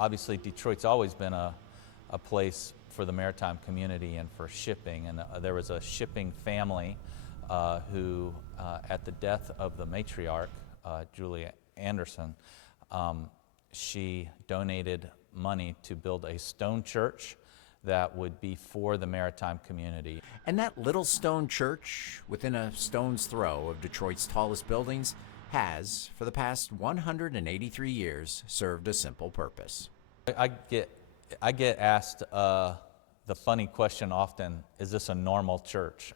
obviously Detroit's always been a place for the maritime community and for shipping, and there was a shipping family who, at the death of the matriarch, Julia Anderson, she donated money to build a stone church that would be for the maritime community. And that little stone church, within a stone's throw of Detroit's tallest buildings, has, for the past 183 years, served a simple purpose. I get asked the funny question often: is this a normal church?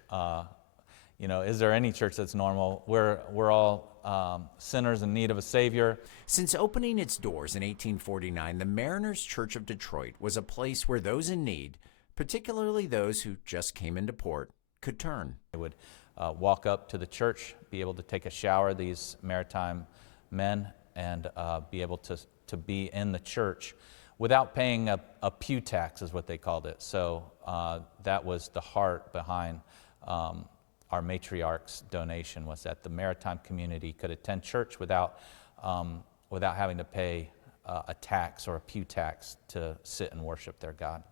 Is there any church that's normal? We're all sinners in need of a Savior. Since opening its doors in 1849, the Mariners Church of Detroit was a place where those in need, particularly those who just came into port, could turn. They would walk up to the church, be able to take a shower, these maritime men, and be able to be in the church without paying a pew tax, is what they called it. So that was the heart behind our matriarch's donation, was that the maritime community could attend church without having to pay a tax or a pew tax to sit and worship their God.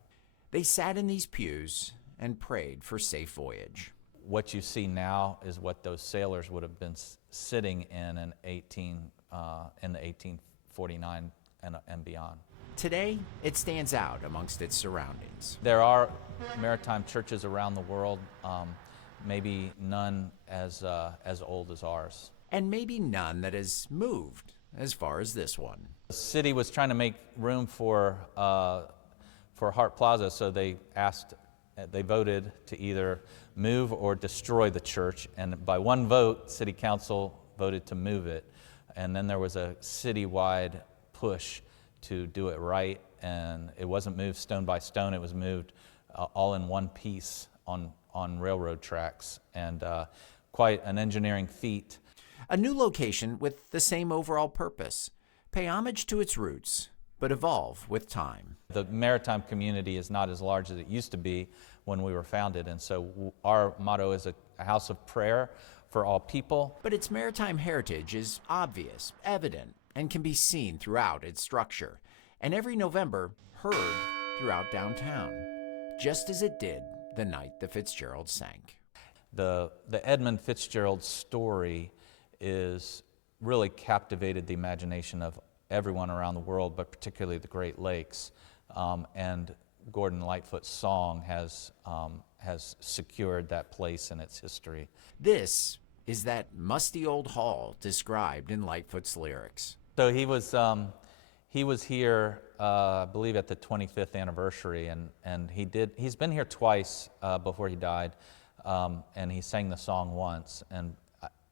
They sat in these pews and prayed for safe voyage. What you see now is what those sailors would have been sitting in the 1849 and beyond. Today, it stands out amongst its surroundings. There are maritime churches around the world, maybe none as old as ours. And maybe none that has moved as far as this one. The city was trying to make room for Hart Plaza, so they voted to either move or destroy the church, and by one vote, City Council voted to move it, and then there was a citywide push to do it right, and it wasn't moved stone by stone, it was moved all in one piece on railroad tracks, and quite an engineering feat. A new location with the same overall purpose: pay homage to its roots, but evolve with time. The maritime community is not as large as it used to be when we were founded, and so our motto is a house of prayer for all people. But its maritime heritage is obvious, evident, and can be seen throughout its structure, and every November heard throughout downtown, just as it did the night the Fitzgerald sank. The Edmund Fitzgerald story is really captivated the imagination of everyone around the world, but particularly the Great Lakes. And Gordon Lightfoot's song has secured that place in its history. This is that musty old hall described in Lightfoot's lyrics. So he was here, I believe, at the 25th anniversary, and he's been here twice before he died, and he sang the song once.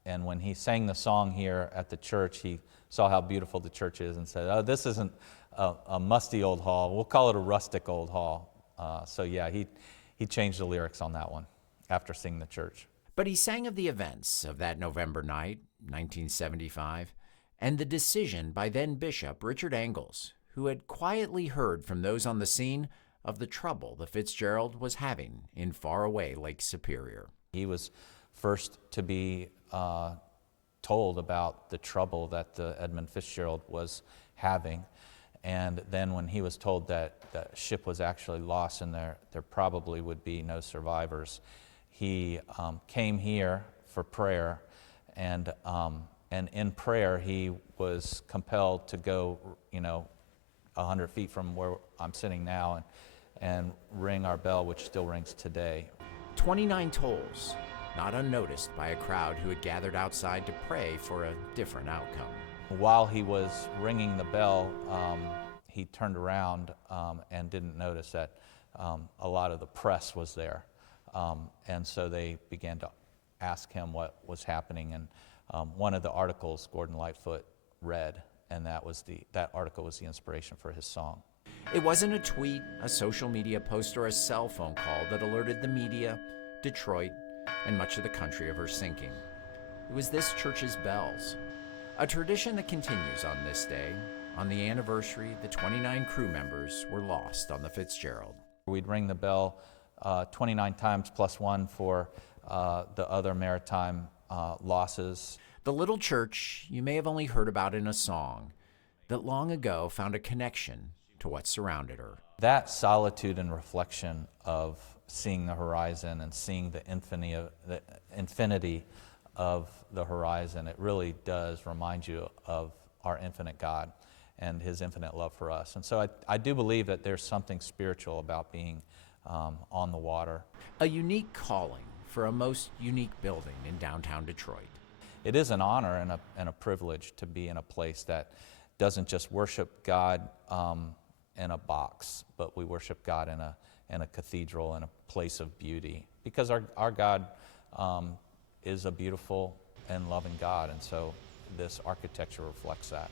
And when he sang the song here at the church, he saw how beautiful the church is and said, "Oh, this isn't a musty old hall. We'll call it a rustic old hall." So yeah, he changed the lyrics on that one after singing the church. But he sang of the events of that November night, 1975, and the decision by then Bishop Richard Angles, who had quietly heard from those on the scene of the trouble the Fitzgerald was having in faraway Lake Superior. He was first to be told about the trouble that the Edmund Fitzgerald was having, and then when he was told that the ship was actually lost and there probably would be no survivors, he came here for prayer, and in prayer he was compelled to go 100 feet from where I'm sitting now and ring our bell, which still rings today. 29 tolls, not unnoticed by a crowd who had gathered outside to pray for a different outcome. While he was ringing the bell, he turned around and didn't notice that a lot of the press was there. And so they began to ask him what was happening, and one of the articles Gordon Lightfoot read, and that article was the inspiration for his song. It wasn't a tweet, a social media post, or a cell phone call that alerted the media, Detroit, and much of the country of her sinking. It was this church's bells, a tradition that continues on this day. On the anniversary, the 29 crew members were lost on the Fitzgerald. We'd ring the bell 29 times plus one for the other maritime losses. The little church you may have only heard about in a song that long ago found a connection to what surrounded her. That solitude and reflection of seeing the horizon and seeing the infinity of the horizon, it really does remind you of our infinite God and his infinite love for us. And so I do believe that there's something spiritual about being on the water. A unique calling for a most unique building in downtown Detroit. It is an honor and a privilege to be in a place that doesn't just worship God in a box, but we worship God in a cathedral, in a place of beauty. Because our God is a beautiful and loving God, and so this architecture reflects that.